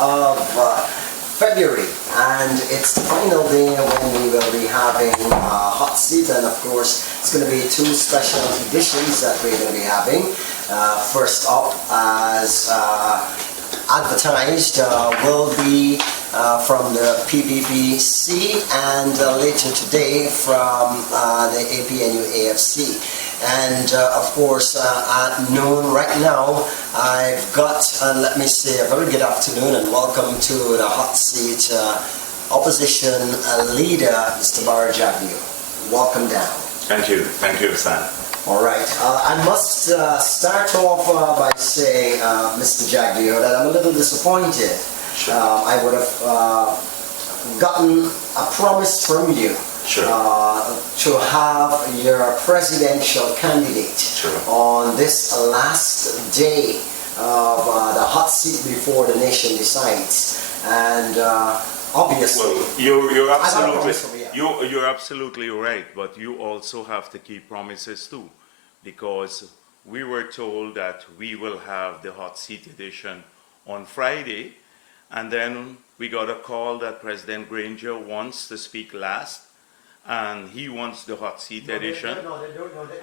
of February, and it's the final day when we will be having hot seat, and of course it's going to be two special editions that we're going to be having. First up, as advertised, will be from the PPPC, and later today from the APNU AFC. And of course, at noon right now, I've got, let me say, a very good afternoon and welcome to the hot seat opposition leader, Mr. Bharrat Jagdeo. Welcome down. Thank you, Sam. All right, I must start off by saying, Mr. Jagdeo, that I'm a little disappointed. Sure. I would have gotten a promise from you. Sure. To have your presidential candidate sure. on this last day of the hot seat before the nation decides, and obviously, well, you're absolutely right, but you also have to keep promises too, because we were told that we will have the hot seat edition on Friday, and then we got a call that President Granger wants to speak last. And he wants the hot seat edition,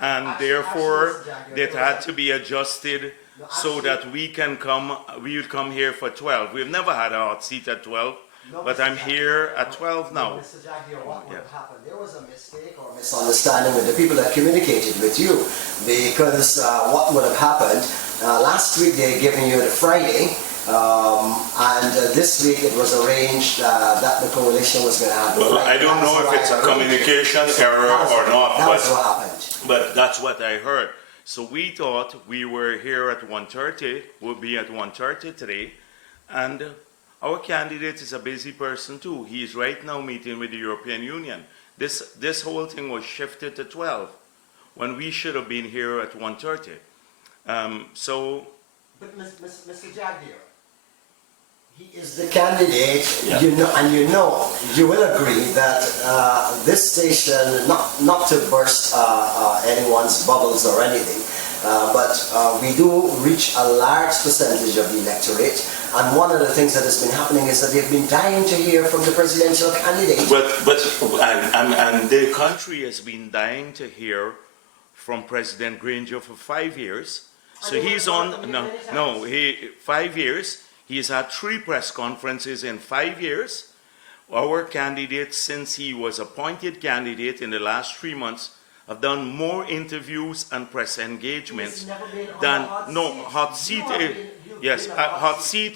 and therefore that had to be adjusted so that we can come. We will come here for 12. We've never had a hot seat at 12, but I'm here at 12 now. Mr. Jagdeo, what would have happened? There was a mistake or misunderstanding with the people that communicated with you, because what would have happened? Last week they given you the Friday. And this week it was arranged that the coalition was going to have. Well, I don't know if it's a communication error or not, that was what happened. But that's what I heard. So we thought we were here at 1:30, we'll be at 1:30 today, and our candidate is a busy person too. He is right now meeting with the European Union. This whole thing was shifted to 12, when we should have been here at 1:30. But Mr. Jagdeo, he is the candidate, yeah. You will agree that this station, not to burst anyone's bubbles or anything, but we do reach a large percentage of the electorate, and one of the things that has been happening is that they've been dying to hear from the presidential candidate. And the country has been dying to hear from President Granger for 5 years. So he's on, 5 years. He's had 3 press conferences in 5 years. Our candidate, since he was appointed candidate in the last 3 months, have done more interviews and press engagements than, hot seat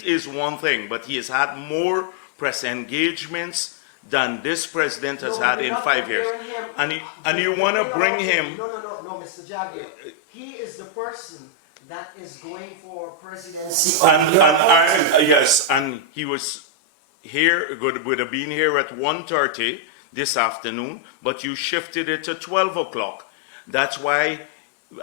is one thing, but he has had more press engagements than this president has had in 5 years. And you want to bring him... No, Mr. Jagdeo. He is the person that is going for presidency. Yes, and he was here, would have been here at 1:30 this afternoon, but you shifted it to 12 o'clock. That's why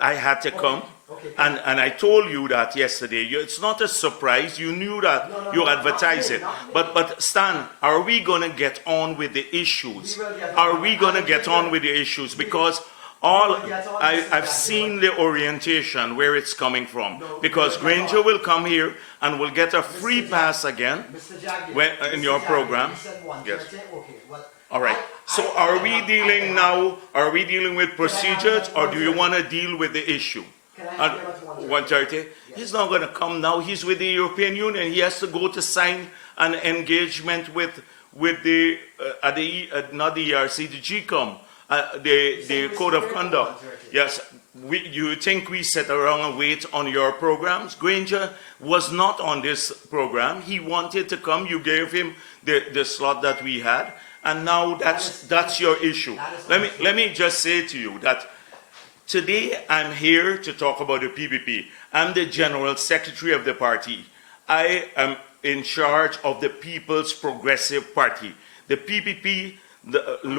I had to come. Okay. And I told you that yesterday. It's not a surprise. You knew that. You advertised it. But Stan, are we going to get on with the issues? Are we going to get on with the issues? Because I've seen the orientation where it's coming from, because Granger will come here and will get a free pass again in your program. Yes. All right. So are we dealing now? Are we dealing with procedures, or do you want to deal with the issue? 1:30. He's not going to come now. He's with the European Union. He has to go to sign an engagement with the not the ERC, the GCOM. The code of conduct. Yes, you think we sit around and wait on your programs? Granger was not on this program. He wanted to come. You gave him the slot that we had, and now that's your issue. Let me just say to you that today I'm here to talk about the PPP. I'm the General Secretary of the party. I am in charge of the People's Progressive Party. The PPP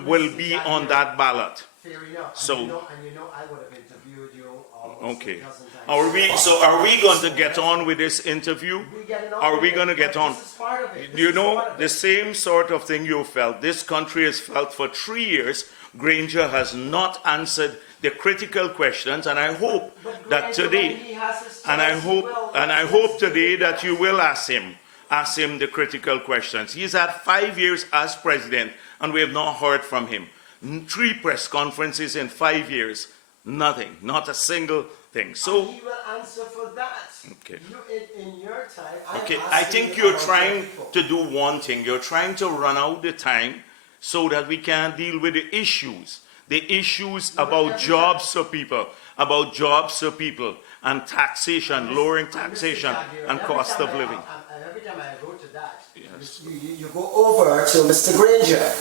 will be on that ballot. Fair enough. So, and I would have interviewed you almost okay. a dozen times. Are we going to get on with this interview? Are we going to get on? This is part of it. You know, the same sort of thing you felt, this country has felt for 3 years. Granger has not answered the critical questions, and I hope that today, and I hope today that you will ask him. ask him the critical questions. He's had 5 years as president, and we have not heard from him. 3 press conferences in 5 years, nothing, not a single thing. So and he will answer for that. Okay. In your time, okay, I think you're trying to do one thing. You're trying to run out the time so that we can deal with the issues. The issues about jobs for people, and taxation, lowering taxation, and cost of living. And every time I go to that, Yes. you go over to Mr. Granger,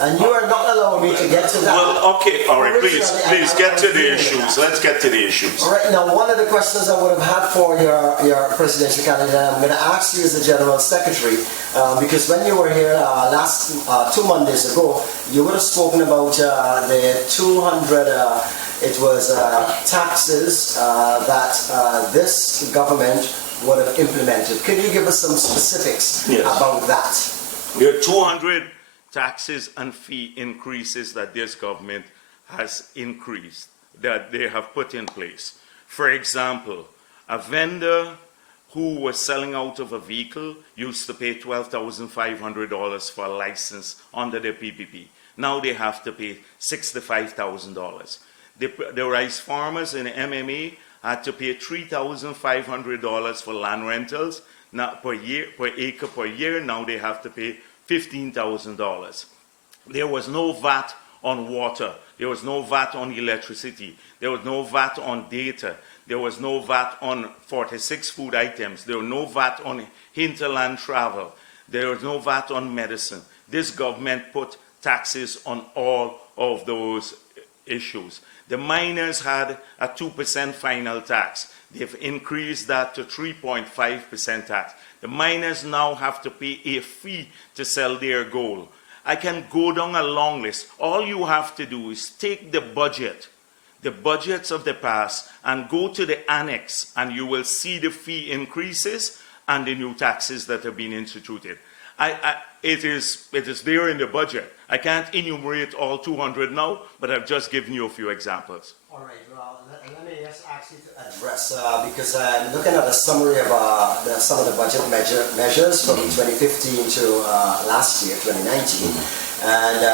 and you are not allowing me to get to that. Well, okay, all right, please get to the issues. Let's get to the issues. All right, now one of the questions I would have had for your presidential candidate, I'm going to ask you as the General Secretary, because when you were here last 2 Mondays ago, you would have spoken about the 200, it was taxes that this government would have implemented. Can you give us some specifics about that? There are 200 taxes and fee increases that this government has increased, that they have put in place. For example, a vendor who was selling out of a vehicle used to pay $12,500 for a license under the PPP. Now they have to pay $65,000. The rice farmers in the MMA had to pay $3,500 for land rentals per acre per year. Now they have to pay $15,000. There was no VAT on water. There was no VAT on electricity. There was no VAT on data. There was no VAT on 46 food items. There was no VAT on hinterland travel. There was no VAT on medicine. This government put taxes on all of those issues. The miners had a 2% final tax. They've increased that to 3.5% tax. The miners now have to pay a fee to sell their gold. I can go down a long list. All you have to do is take the budgets of the past, and go to the annex, and you will see the fee increases and the new taxes that have been instituted. It is there in the budget. I can't enumerate all 200 now, but I've just given you a few examples. All right, well, let me just ask you to address, because I'm looking at a summary of some of the budget measures from 2015 to last year, 2019. And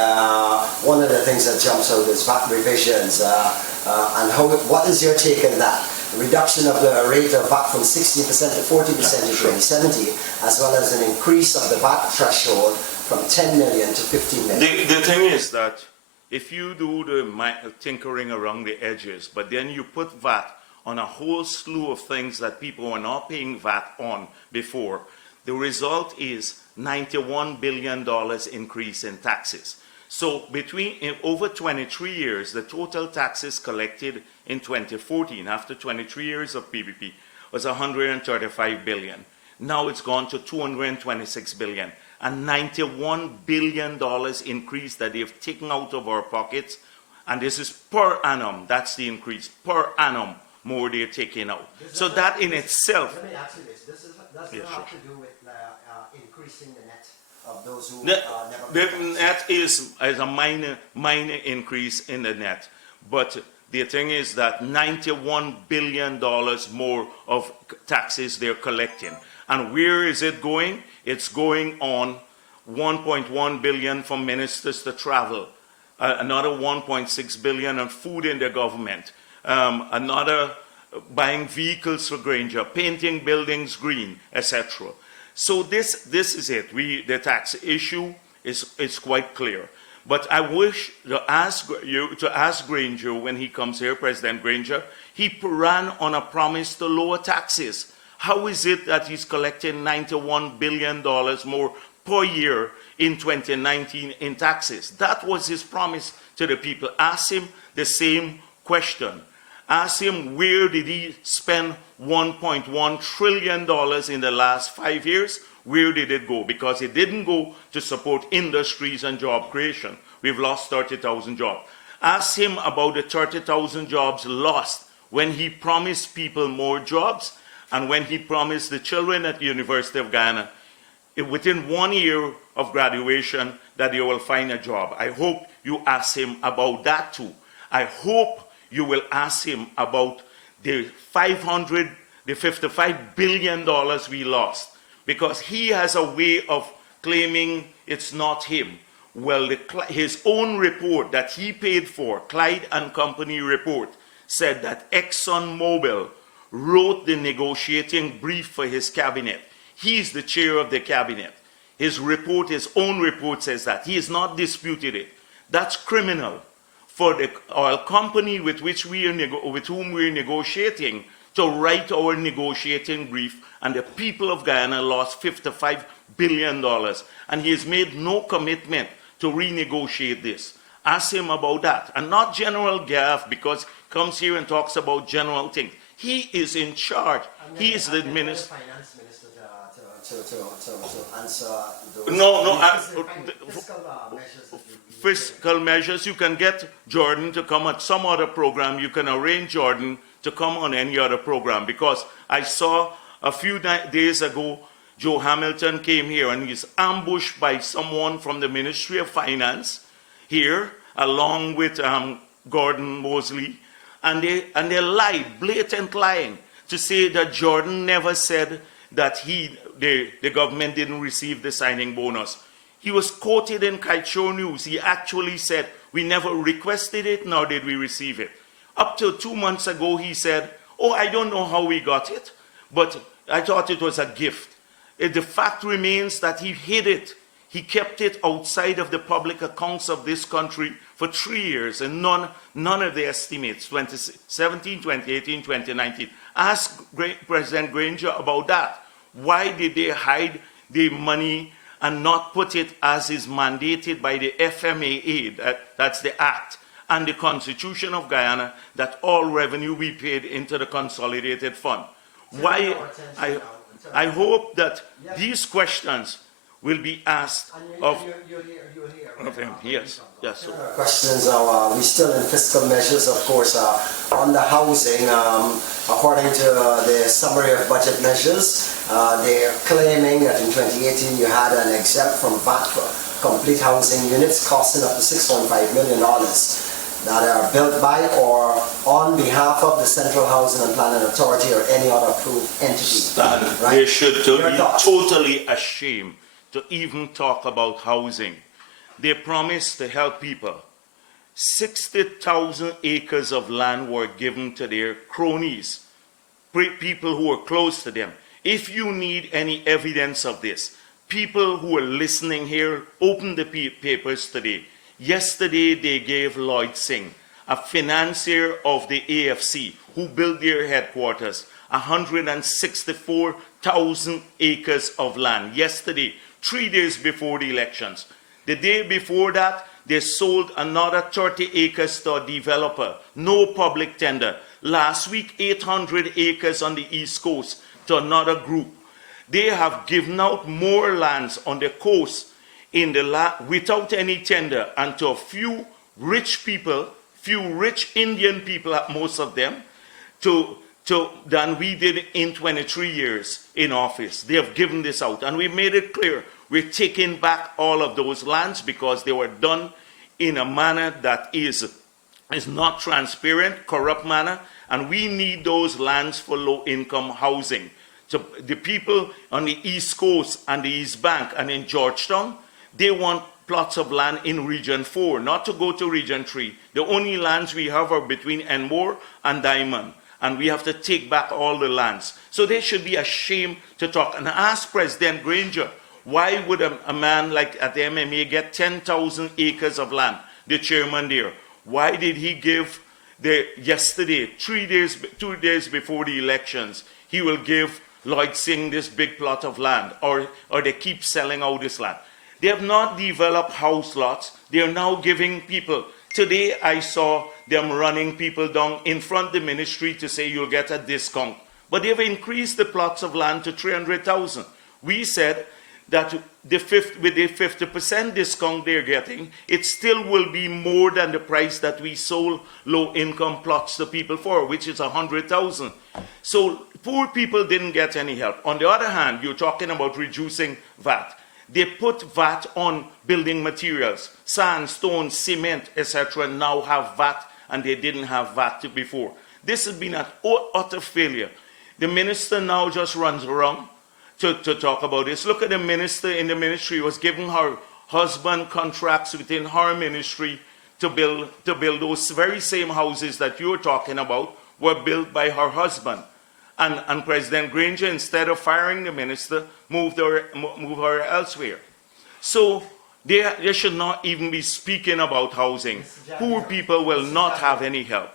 one of the things that jumps out is VAT revisions. And what is your take on that? Reduction of the rate of VAT from 16% to 40% in 2017, as well as an increase of the VAT threshold from 10 million to 15 million. The thing is that if you do the tinkering around the edges, but then you put VAT on a whole slew of things that people were not paying VAT on before, the result is $91 billion increase in taxes. So over 23 years, the total taxes collected in 2014, after 23 years of PPP, was $135 billion. Now it's gone to $226 billion. A $91 billion increase that they've taken out of our pockets. And this is per annum. That's the increase. Per annum, more they're taking out. So that in itself... Let me ask you this. Does it have to do with increasing the net of those who The net is a minor increase in the net. But the thing is that $91 billion more of taxes they're collecting. And where is it going? It's going on $1.1 billion for ministers to travel, another $1.6 billion on food in the government, another buying vehicles for Granger, painting buildings green, etc. So this is it. The tax issue is quite clear. But I wish to ask Granger when he comes here, President Granger, he ran on a promise to lower taxes. How is it that he's collecting $91 billion more per year in 2019 in taxes? That was his promise to the people. Ask him the same question. Ask him where did he spend $1.1 trillion in the last 5 years? Where did it go? Because it didn't go to support industries and job creation. We've lost 30,000 jobs. Ask him about the 30,000 jobs lost when he promised people more jobs and when he promised the children at the University of Ghana within 1 year of graduation that they will find a job. I hope you ask him about that too. I hope you will ask him about the $55 billion we lost because he has a way of claiming it's not him. Well, his own report that he paid for, Clyde and Company report, said that ExxonMobil wrote the negotiating brief for his cabinet. He's the chair of the cabinet. His report, his own report says that. He has not disputed it. That's criminal for the oil company with whom we're negotiating to write our negotiating brief, and the people of Guyana lost $55 billion, and he has made no commitment to renegotiate this. Ask him about that, and not General Gaff, because he comes here and talks about general things. He is in charge. He is the minister. Finance minister to answer those fiscal measures. You can get Jordan to come at some other program. You can arrange Jordan to come on any other program, because I saw a few days ago Joe Hamilton came here and he's ambushed by someone from the Ministry of Finance here, along with Gordon Mosley, and they lied, blatant lying, to say that Jordan never said that the government didn't receive the signing bonus. He was quoted in Kite Show News. He actually said, we never requested it, nor did we receive it. Up till 2 months ago, he said, oh, I don't know how we got it, but I thought it was a gift. The fact remains that he hid it. He kept it outside of the public accounts of this country for 3 years, and none of the estimates, 2017, 2018, 2019. Ask President Granger about that. Why did they hide the money and not put it as is mandated by the FMAA, that's the Act, and the Constitution of Guyana, that all revenue be paid into the consolidated fund? Why? I hope that these questions will be asked of him. Yes. Yes. Questions are, we still in fiscal measures, of course, on the housing. According to the summary of budget measures, they're claiming that in 2018 you had an exempt from VAT for complete housing units costing up to $6.5 million that are built by or on behalf of the Central Housing and Planning Authority or any other approved entity. Right? They should be totally ashamed to even talk about housing. They promised to help people. 60,000 acres of land were given to their cronies, people who were close to them. If you need any evidence of this, people who are listening here, open the papers today. Yesterday, they gave Lloyd Singh, a financier of the AFC, who built their headquarters, 164,000 acres of land. Yesterday, 3 days before the elections. The day before that, they sold another 30 acres to a developer. No public tender. Last week, 800 acres on the East Coast to another group. They have given out more lands on the coast without any tender, and to a few rich people, few rich Indian people, most of them, than we did in 23 years in office. They have given this out, and we made it clear we're taking back all of those lands because they were done in a manner that is not transparent, corrupt manner, and we need those lands for low-income housing. So the people on the East Coast and the East Bank and in Georgetown, they want plots of land in Region 4, not to go to Region 3. The only lands we have are between Enmore and Diamond, and we have to take back all the lands. So they should be ashamed to talk. And ask President Granger, why would a man like at the MMA get 10,000 acres of land, the chairman there? Why did he give yesterday, 2 days before the elections, he will give Lloyd Singh this big plot of land, or they keep selling out this land? They have not developed house lots. They are now giving people. Today I saw them running people down in front of the ministry to say you'll get a discount. But they've increased the plots of land to 300,000. We said that with the 50% discount they're getting, it still will be more than the price that we sold low-income plots to people for, which is 100,000. So poor people didn't get any help. On the other hand, you're talking about reducing VAT. They put VAT on building materials, sand, stone, cement, etc. now have VAT, and they didn't have VAT before. This has been an utter failure. The minister now just runs around to talk about this. Look at the minister in the ministry who was giving her husband contracts within her ministry to build those very same houses that you're talking about were built by her husband. And President Granger, instead of firing the minister, move her elsewhere. So they should not even be speaking about housing. Poor people will not have any help.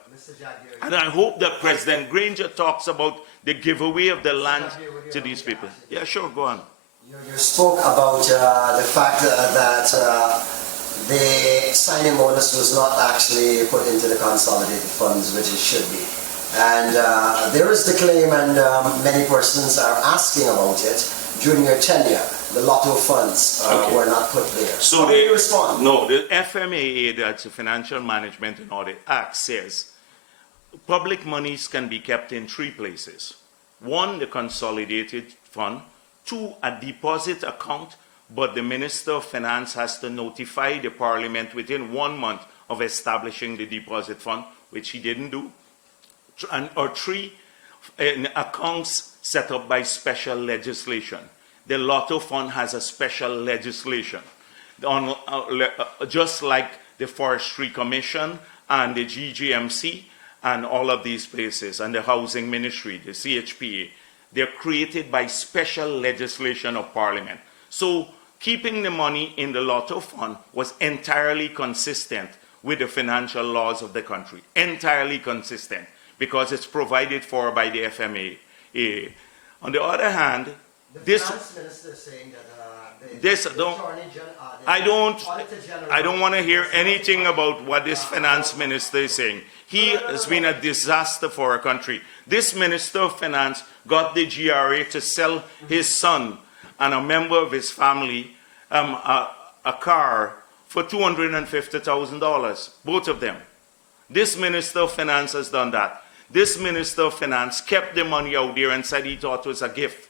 And I hope that President Granger talks about the giveaway of the land to these people. Yeah, sure, go on. You spoke about the fact that the signing bonus was not actually put into the consolidated funds, which it should be. And there is the claim, and many persons are asking about it. During your tenure, the lotto funds were not put there. So how do you respond? No, the FMAA, that's the Financial Management and Audit Act, says public monies can be kept in three places. One, the consolidated fund. Two, a deposit account, but the Minister of Finance has to notify the Parliament within 1 month of establishing the deposit fund, which he didn't do. Or three, accounts set up by special legislation. The Lotto Fund has a special legislation, just like the Forestry Commission and the GGMC and all of these places, and the Housing Ministry, the CHPA. They're created by special legislation of Parliament. So keeping the money in the Lotto Fund was entirely consistent with the financial laws of the country, entirely consistent, because it's provided for by the FMA. On the other hand, the finance minister is saying that I don't want to hear anything about what this finance minister is saying. He has been a disaster for our country. This minister of finance got the GRA to sell his son and a member of his family a car for $250,000, both of them. This minister of finance has done that. This minister of finance kept the money out there and said he thought it was a gift.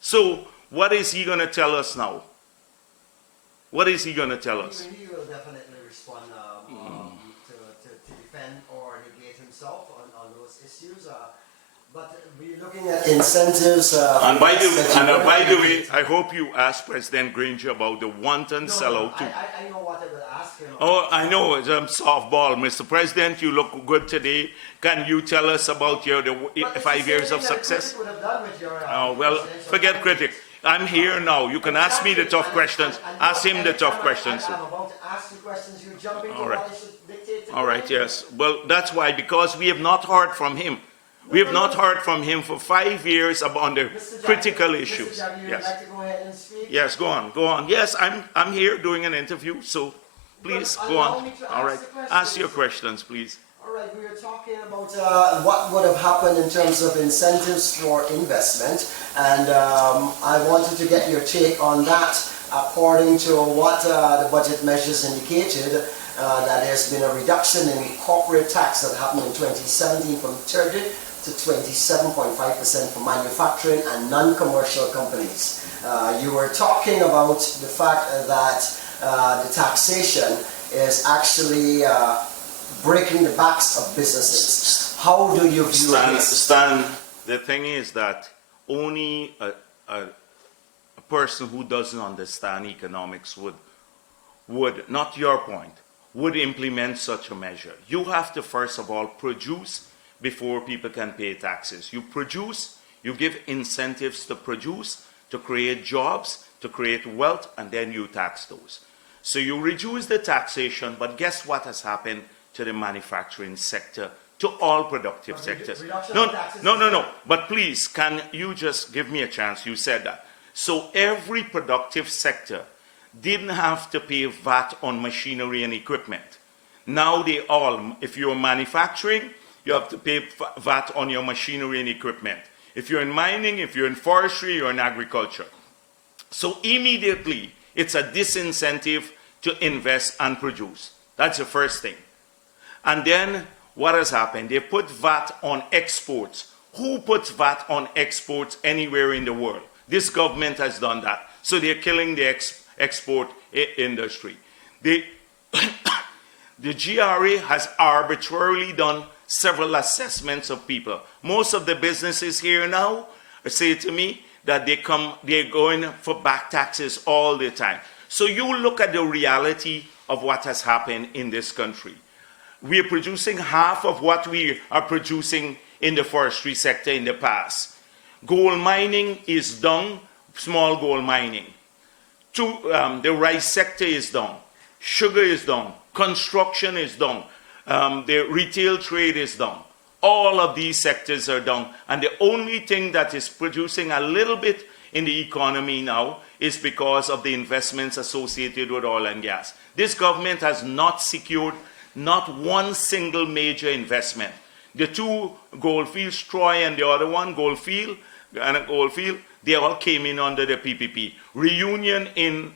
So what is he going to tell us now? What is he going to tell us? He will definitely respond to defend or negate himself on those issues. But we're looking at incentives. And by the way, I hope you ask President Granger about the wanton sellout too. I know what I will ask him. Oh, I know, it's a softball. Mr. President, you look good today. Can you tell us about your 5 years of success? Oh, well, forget critic. I'm here now. You can ask me the tough questions. Ask him the tough questions. I'm about to ask you questions. You jump into All right. what I should dictate to All right, you. yes. Well, that's why, because we have not heard from him. We have not heard from him for 5 years on the critical issues. Mr. Jagdeo, Yes. you'd like to go ahead and speak? Yes, go on, go on. Yes, I'm here doing an interview, so please go on. All right, ask your questions, please. All right, we were talking about what would have happened in terms of incentives for investment, and I wanted to get your take on that. According to what the budget measures indicated, that there's been a reduction in corporate tax that happened in 2017 from 30 to 27.5% for manufacturing and non-commercial companies. You were talking about the fact that the taxation is actually breaking the backs of businesses. How do you view this? Stan, the thing is that only a person who doesn't understand economics would, not your point, would implement such a measure. You have to first of all produce before people can pay taxes. You produce, you give incentives to produce, to create jobs, to create wealth, and then you tax those. So you reduce the taxation, but guess what has happened to the manufacturing sector, to all productive sectors? No. But please, can you just give me a chance? You said that. So every productive sector didn't have to pay VAT on machinery and equipment. Now they all, if you're manufacturing, you have to pay VAT on your machinery and equipment. If you're in mining, if you're in forestry, you're in agriculture. So immediately, it's a disincentive to invest and produce. That's the first thing. And then, what has happened? They put VAT on exports. Who puts VAT on exports anywhere in the world? This government has done that. So they're killing the export industry. The GRA has arbitrarily done several assessments of people. Most of the businesses here now say to me that they're going for back taxes all the time. So you look at the reality of what has happened in this country. We are producing half of what we are producing in the forestry sector in the past. Gold mining is down, small gold mining. The rice sector is down. Sugar is down. Construction is down. The retail trade is down. All of these sectors are down. And the only thing that is producing a little bit in the economy now is because of the investments associated with oil and gas. This government has not secured not one single major investment. The two Goldfields, Troy and the other one, Goldfield, they all came in under the PPP. Reunion in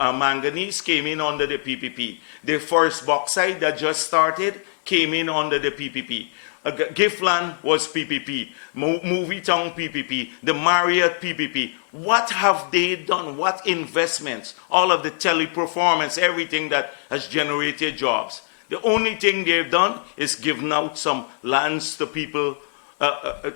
manganese came in under the PPP. The first bauxite that just started came in under the PPP. Giftland was PPP. Movie Town PPP. The Marriott PPP. What have they done? What investments? All of the teleperformance, everything that has generated jobs. The only thing they've done is given out some lands to people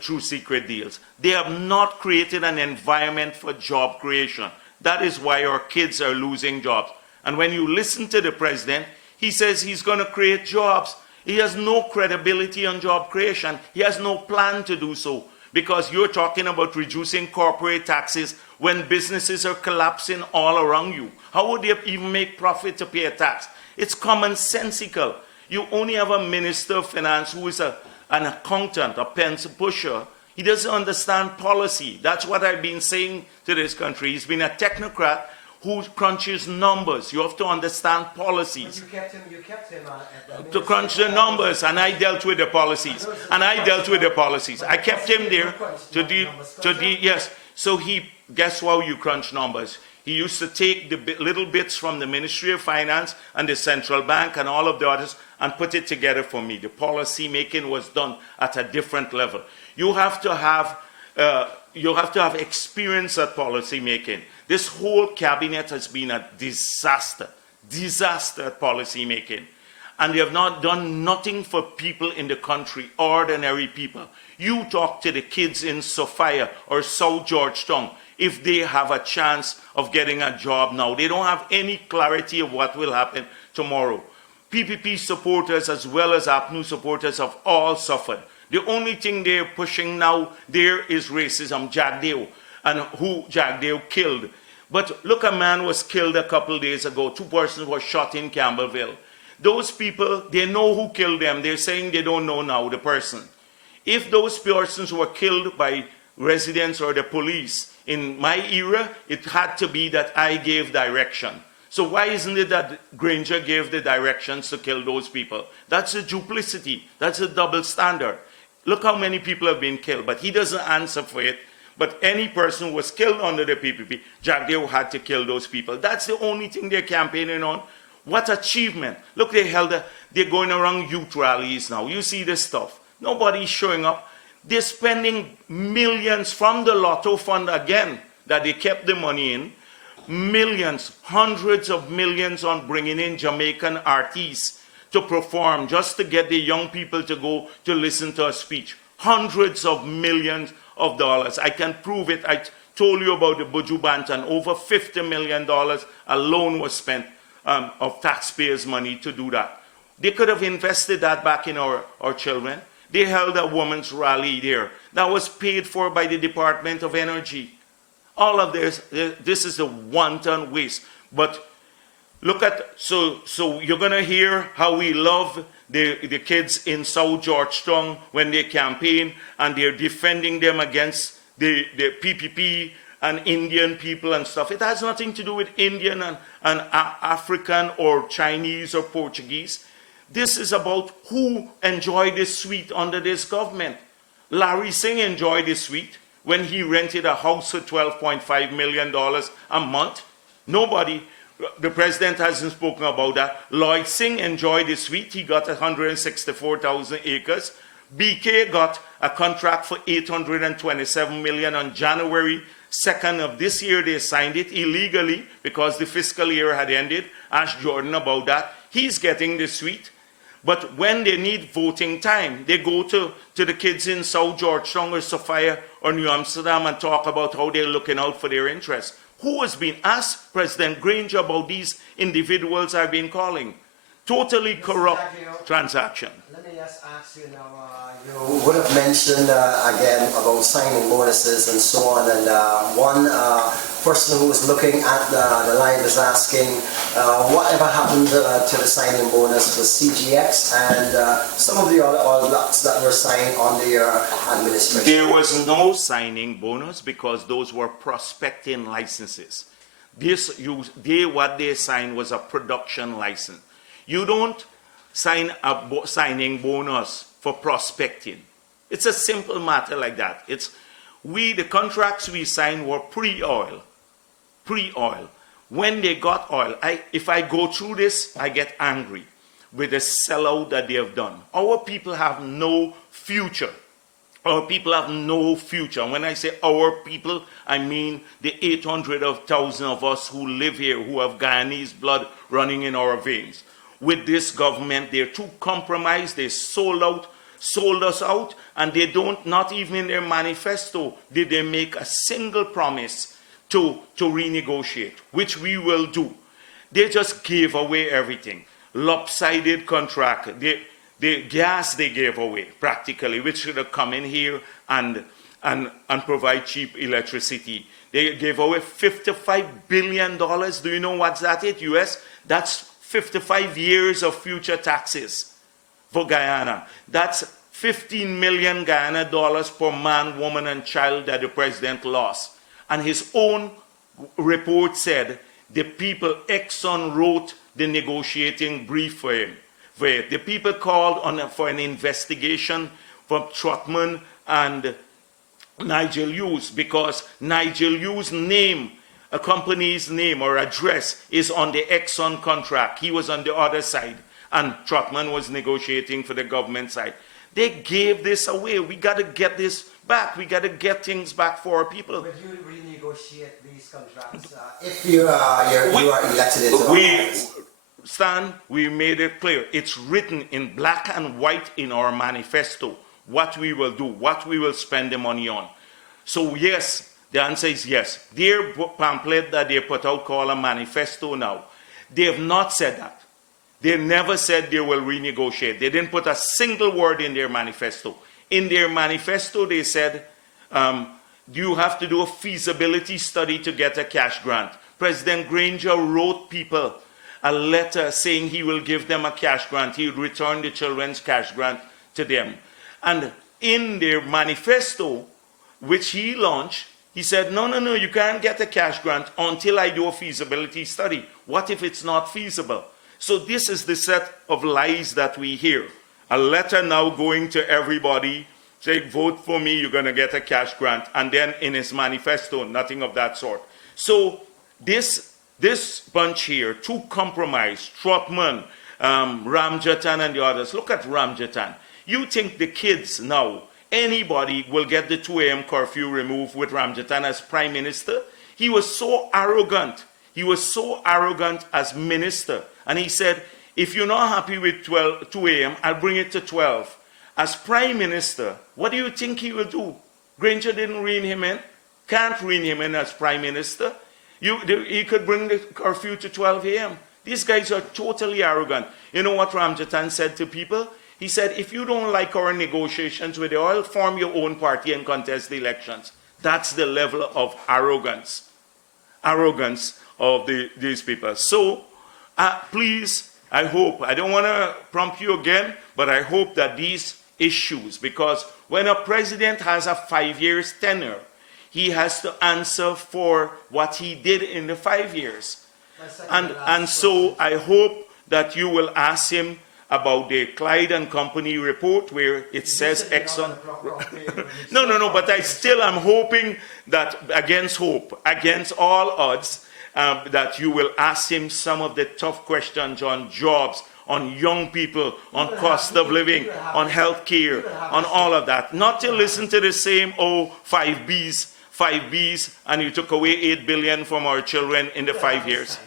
through secret deals. They have not created an environment for job creation. That is why our kids are losing jobs. And when you listen to the president, he says he's going to create jobs. He has no credibility on job creation. He has no plan to do so, because you're talking about reducing corporate taxes when businesses are collapsing all around you. How would they even make profit to pay a tax? It's commonsensical. You only have a minister of finance who is an accountant, a pencil pusher. He doesn't understand policy. That's what I've been saying to this country. He's been a technocrat who crunches numbers. You have to understand policies. But you kept him at to crunch the numbers, and I dealt with the policies. I kept him there yes. So guess how you crunch numbers? He used to take the little bits from the Ministry of Finance and the Central Bank and all of the others and put it together for me. The policy making was done at a different level. You have to have experience at policy making. This whole cabinet has been a disaster at policy making. And they have not done nothing for people in the country, ordinary people. You talk to the kids in Sophia or South Georgetown, if they have a chance of getting a job now. They don't have any clarity of what will happen tomorrow. PPP supporters as well as APNU supporters have all suffered. The only thing they're pushing now there is racism, Jagdeo, and who Jagdeo killed. But look, a man was killed a couple days ago. 2 persons were shot in Campbellville. Those people, they know who killed them. They're saying they don't know now the person. If those persons were killed by residents or the police, in my era, it had to be that I gave direction. So why isn't it that Granger gave the directions to kill those people? That's a duplicity. That's a double standard. Look how many people have been killed, but he doesn't answer for it. But any person who was killed under the PPP, Jagdeo had to kill those people. That's the only thing they're campaigning on. What achievement. Look, they're going around youth rallies now. You see this stuff. Nobody's showing up. They're spending millions from the Lotto Fund again, that they kept the money in. Millions, hundreds of millions on bringing in Jamaican artists to perform, just to get the young people to go to listen to a speech. Hundreds of millions of dollars. I can prove it. I told you about the Buju Banton. Over $50 million alone was spent of taxpayers' money to do that. They could have invested that back in our children. They held a women's rally there that was paid for by the Department of Energy. All of this is a wanton waste. But look at, so you're going to hear how we love the kids in South Georgetown when they campaign, and they're defending them against the PPP and Indian people and stuff. It has nothing to do with Indian and African or Chinese or Portuguese. This is about who enjoyed this suite under this government. Larry Singh enjoyed this suite when he rented a house for $12.5 million a month. Nobody, the president hasn't spoken about that. Lloyd Singh enjoyed this suite. He got 164,000 acres. BK got a contract for $827 million on January 2nd of this year. They signed it illegally because the fiscal year had ended. Ask Jordan about that. He's getting the suite. But when they need voting time, they go to the kids in South Georgetown or Sophia or New Amsterdam and talk about how they're looking out for their interests. Who has been asked President Granger about these individuals I've been calling? Totally corrupt transaction. Let me just ask you now, you would have mentioned again about signing bonuses and so on, and one person who was looking at the live is asking whatever happened to the signing bonus for CGX and some of the other All Blacks that were signed under your administration? There was no signing bonus because those were prospecting licenses. What they signed was a production license. You don't sign a signing bonus for prospecting. It's a simple matter like that. The contracts we signed were pre-oil. Pre-oil. When they got oil, if I go through this, I get angry with the sellout that they have done. Our people have no future. Our people have no future. And when I say our people, I mean the 800,000 of us who live here, who have Guyanese blood running in our veins. With this government, they're too compromised. They sold us out, and they don't, not even in their manifesto, did they make a single promise to renegotiate, which we will do. They just gave away everything. Lopsided contract. The gas they gave away, practically, which should have come in here and provide cheap electricity. They gave away $55 billion. Do you know what's that in US? That's 55 years of future taxes for Guyana. That's 15 million Guyana dollars per man, woman, and child that the president lost. And his own report said the people, Exxon wrote the negotiating brief for him. The people called for an investigation from Trotman and Nigel Hughes because Nigel Hughes' name, a company's name or address, is on the Exxon contract. He was on the other side, and Trotman was negotiating for the government side. They gave this away. We got to get this back. We got to get things back for our people. Would you renegotiate these contracts if you are elected into office? Stan, we made it clear. It's written in black and white in our manifesto what we will do, what we will spend the money on. So yes, the answer is yes. Their pamphlet that they put out called a manifesto now, they have not said that. They never said they will renegotiate. They didn't put a single word in their manifesto. In their manifesto, they said, you have to do a feasibility study to get a cash grant. President Granger wrote people a letter saying he will give them a cash grant. He would return the children's cash grant to them. And in their manifesto, which he launched, he said, no, you can't get a cash grant until I do a feasibility study. What if it's not feasible? So this is the set of lies that we hear. A letter now going to everybody, saying, vote for me, you're going to get a cash grant. And then in his manifesto, nothing of that sort. So this bunch here, too compromised, Trotman, Ramjatan and the others. Look at Ramjatan. You think the kids now, anybody will get the 2 a.m. curfew removed with Ramjatan as prime minister? He was so arrogant. He was so arrogant as minister. And he said, if you're not happy with 2 a.m., I'll bring it to 12. As prime minister, what do you think he will do? Granger didn't rein him in. Can't rein him in as prime minister. He could bring the curfew to 12 a.m. These guys are totally arrogant. You know what Ramjatan said to people? He said, if you don't like our negotiations with the oil, form your own party and contest the elections. That's the level of arrogance of these people. So, please, I hope, I don't want to prompt you again, but I hope that these issues, because when a president has a 5 years tenure, he has to answer for what he did in the 5 years. And so I hope that you will ask him about the Clyde and Company report where it says Exxon. No, but I still am hoping that against all odds, that you will ask him some of the tough questions on jobs, on young people, on cost of living, on health care, on all of that. Not to listen to the same, 5 Bs, and you took away $8 billion from our children in the 5 years.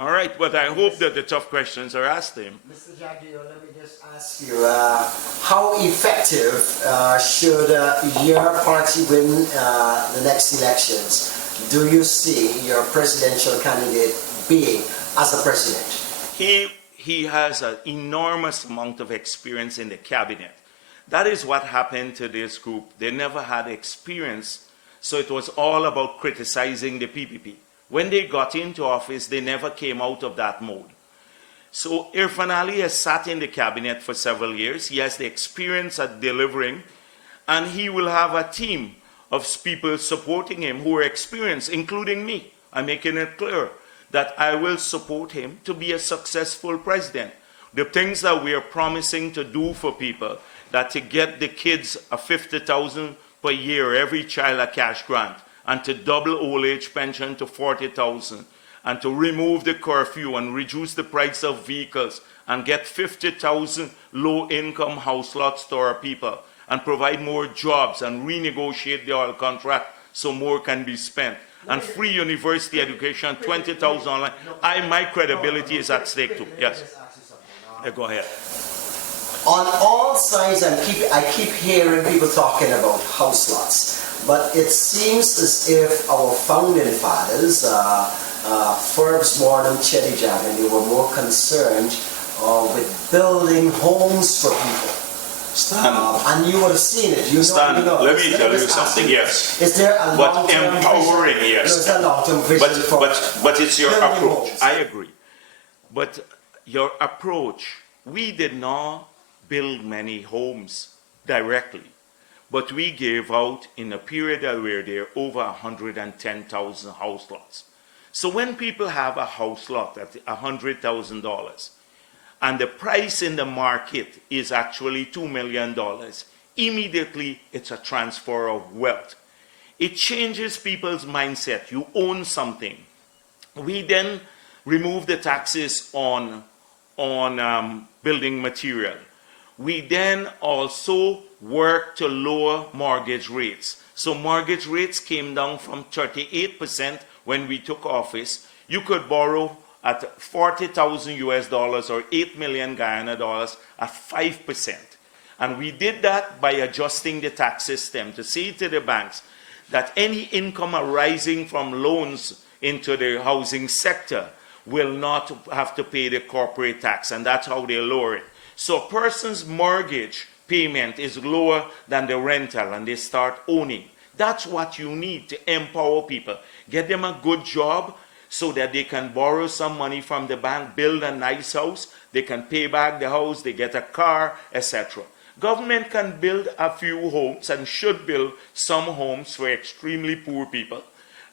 All right, but I hope that the tough questions are asked to him. Mr. Jagdeo, let me just ask you, how effective should your party win the next elections? Do you see your presidential candidate being as a president? He has an enormous amount of experience in the cabinet. That is what happened to this group. They never had experience, so it was all about criticizing the PPP. When they got into office, they never came out of that mode. So Irfan Ali has sat in the cabinet for several years. He has the experience at delivering, and he will have a team of people supporting him who are experienced, including me. I'm making it clear that I will support him to be a successful president. The things that we are promising to do for people, that to get the kids a $50,000 per year, every child a cash grant, and to double old age pension to $40,000, and to remove the curfew and reduce the price of vehicles, and get 50,000 low-income house lots to our people, and provide more jobs, and renegotiate the oil contract so more can be spent, and free university education, 20,000 online. My credibility is at stake too. Yes. Yeah, go ahead. On all sides, I keep hearing people talking about house lots, but it seems as if our founding fathers, Forbes, Morton, Chetty Jagan, they were more concerned with building homes for people. Stan, and you would have seen it. Stan, let me tell you something. Yes. Is there a long-term empowering? Vision? Yes. There's a long-term vision but it's your approach. Homes. I agree. But your approach, we did not build many homes directly, but we gave out in a period that we were there over 110,000 house lots. So when people have a house lot at $100,000 and the price in the market is actually $2 million, immediately it's a transfer of wealth. It changes people's mindset. You own something. We then remove the taxes on building material. We then also work to lower mortgage rates. So mortgage rates came down from 38% when we took office. You could borrow at 40,000 US dollars or 8 million Guyana dollars at 5%. And we did that by adjusting the tax system to say to the banks that any income arising from loans into the housing sector will not have to pay the corporate tax, and that's how they lower it. So a person's mortgage payment is lower than the rental, and they start owning. That's what you need to empower people. Get them a good job so that they can borrow some money from the bank, build a nice house, they can pay back the house, they get a car, etc. Government can build a few homes and should build some homes for extremely poor people.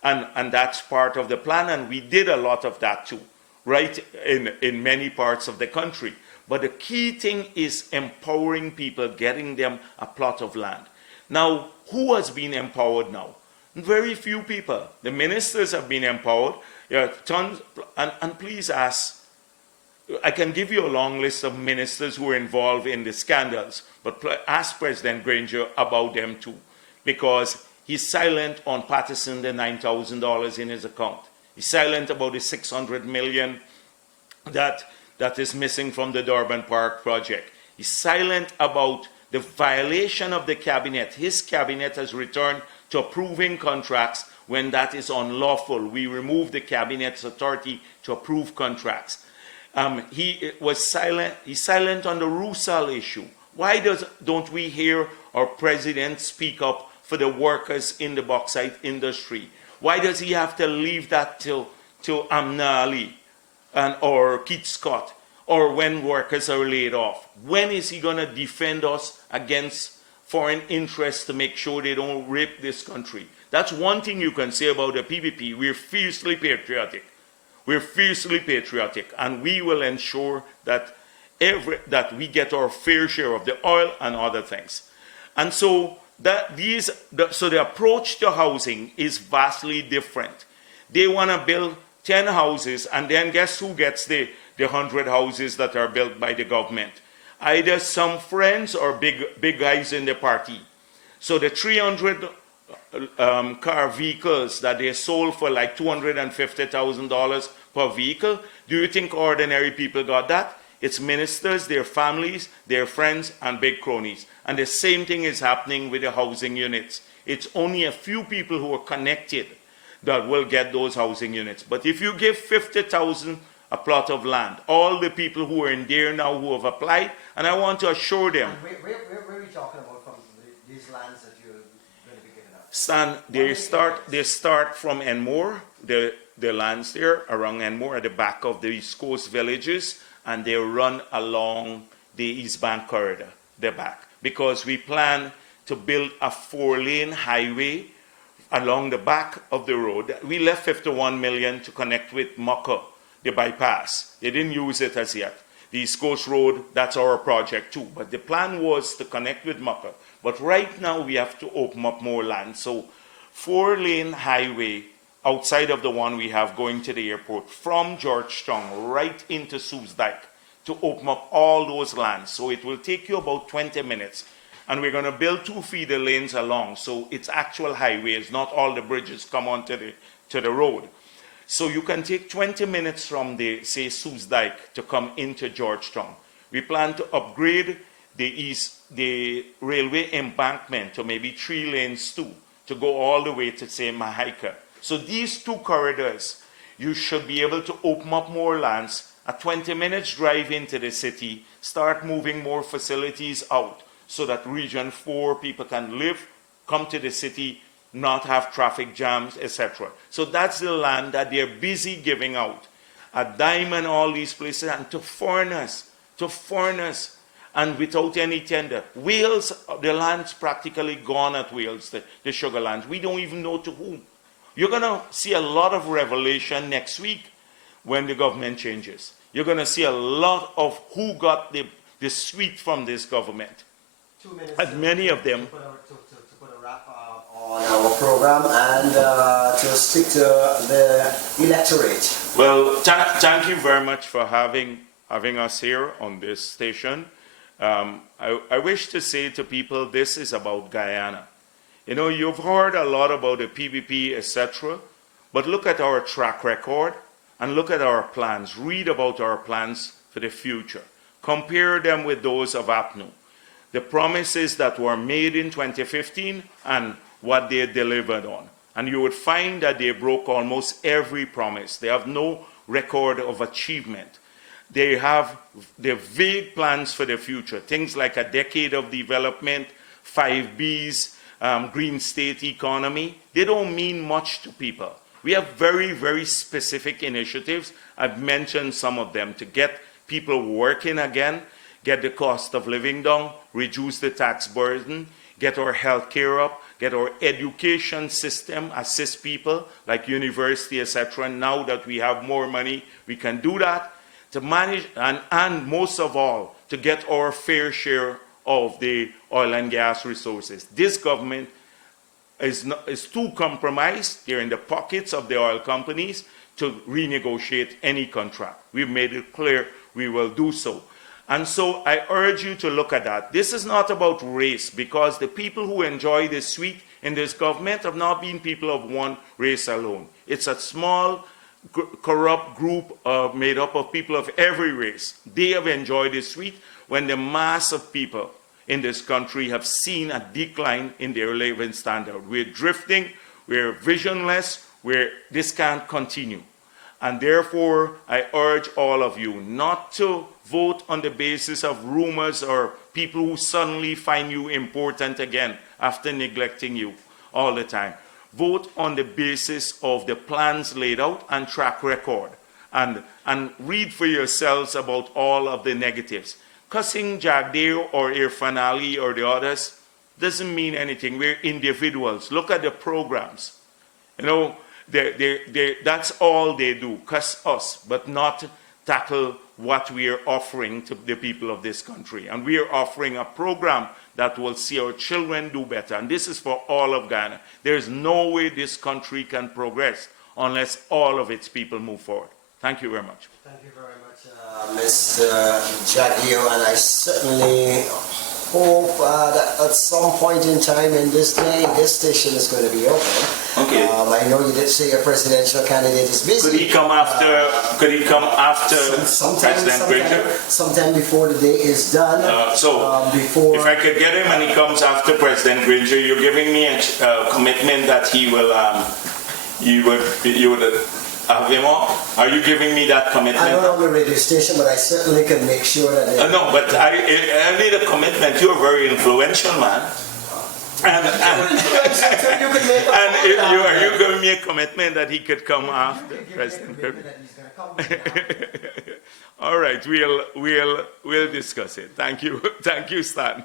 And that's part of the plan, and we did a lot of that too, right, in many parts of the country. But the key thing is empowering people, getting them a plot of land. Now, who has been empowered now? Very few people. The ministers have been empowered. Tons, and please ask, I can give you a long list of ministers who were involved in the scandals, but ask President Granger about them too, because he's silent on Patterson, the $9,000 in his account. He's silent about the $600 million that is missing from the Durban Park project. He's silent about the violation of the cabinet. His cabinet has returned to approving contracts when that is unlawful. We removed the cabinet's authority to approve contracts. He was silent. He's silent on the Rusal issue. Why don't we hear our president speak up for the workers in the bauxite industry? Why does he have to leave that till Amna Ali or Keith Scott, or when workers are laid off? When is he going to defend us against foreign interests to make sure they don't rape this country? That's one thing you can say about the PPP. We're fiercely patriotic. We're fiercely patriotic, and we will ensure that we get our fair share of the oil and other things. And so the approach to housing is vastly different. They want to build 10 houses, and then guess who gets the 100 houses that are built by the government? Either some friends or big guys in the party. So the 300 car vehicles that they sold for like $250,000 per vehicle. Do you think ordinary people got that? It's ministers, their families, their friends, and big cronies. And the same thing is happening with the housing units. It's only a few people who are connected that will get those housing units. But if you give 50,000 a plot of land, all the people who are in there now who have applied, and I want to assure them. And where are we talking about from these lands that you're going to be giving up? Stan, they start from Enmore, the lands there around Enmore at the back of the East Coast villages, and they run along the East Bank corridor, the back, because we plan to build a 4-lane highway along the back of the road. We left 51 million to connect with Mucka, the bypass. They didn't use it as yet. The East Coast Road, that's our project too. But the plan was to connect with Mucka. But right now we have to open up more land. So 4-lane highway outside of the one we have going to the airport from Georgetown right into Sue's Dyke to open up all those lands. So it will take you about 20 minutes. And we're going to build 2 feeder lanes along. So it's actual highways, not all the bridges come onto the road. So you can take 20 minutes from the, say, Sue's Dyke to come into Georgetown. We plan to upgrade the railway embankment to maybe 3 lanes too, to go all the way to, say, Mahika. So these 2 corridors, you should be able to open up more lands, a 20 minutes drive into the city, start moving more facilities out so that Region 4 people can live, come to the city, not have traffic jams, etc. So that's the land that they're busy giving out. A dime and all these places, and to foreigners, and without any tender. Wales, the land's practically gone at Wales, the sugar lands. We don't even know to whom. You're going to see a lot of revelation next week when the government changes. You're going to see a lot of who got the sweet from this government. 2 minutes. And many of them. To put a wrap on our program and to stick to the electorate. Well, thank you very much for having us here on this station. I wish to say to people, this is about Guyana. You know, you've heard a lot about the PPP, etc., but look at our track record and look at our plans. Read about our plans for the future. Compare them with those of APNU. The promises that were made in 2015 and what they delivered on. And you would find that they broke almost every promise. They have no record of achievement. They have the vague plans for the future, things like a decade of development, 5 Bs, green state economy. They don't mean much to people. We have very, very specific initiatives. I've mentioned some of them to get people working again, get the cost of living down, reduce the tax burden, get our health care up, get our education system, assist people like university, etc. Now that we have more money, we can do that to manage and most of all, to get our fair share of the oil and gas resources. This government is too compromised. They're in the pockets of the oil companies to renegotiate any contract. We've made it clear we will do so. And so I urge you to look at that. This is not about race, because the people who enjoy the sweet in this government have not been people of one race alone. It's a small, corrupt group made up of people of every race. They have enjoyed the sweet when the mass of people in this country have seen a decline in their living standard. We're drifting, we're visionless, this can't continue. And therefore, I urge all of you not to vote on the basis of rumors or people who suddenly find you important again after neglecting you all the time. Vote on the basis of the plans laid out and track record. And read for yourselves about all of the negatives. Cussing Jagdeo or Irfan Ali or the others doesn't mean anything. We're individuals. Look at the programs. You know, that's all they do, cuss us, but not tackle what we are offering to the people of this country. And we are offering a program that will see our children do better. And this is for all of Ghana. There is no way this country can progress unless all of its people move forward. Thank you very much. Thank you very much, Mr. Jagdeo, and I certainly hope that at some point in time in this day, this station is going to be open. Okay. I know you did say your presidential candidate is busy. Could he come after? Could he come after President Granger? Sometime before the day is done. Before. If I could get him and he comes after President Granger, you're giving me a commitment that he will. You would have him on? Are you giving me that commitment? I don't own the radio station, but I certainly can make sure that. No, but I need a commitment. You're a very influential man. And are you giving me a commitment that he could come after President Granger? All right, we'll discuss it. Thank you, Stan.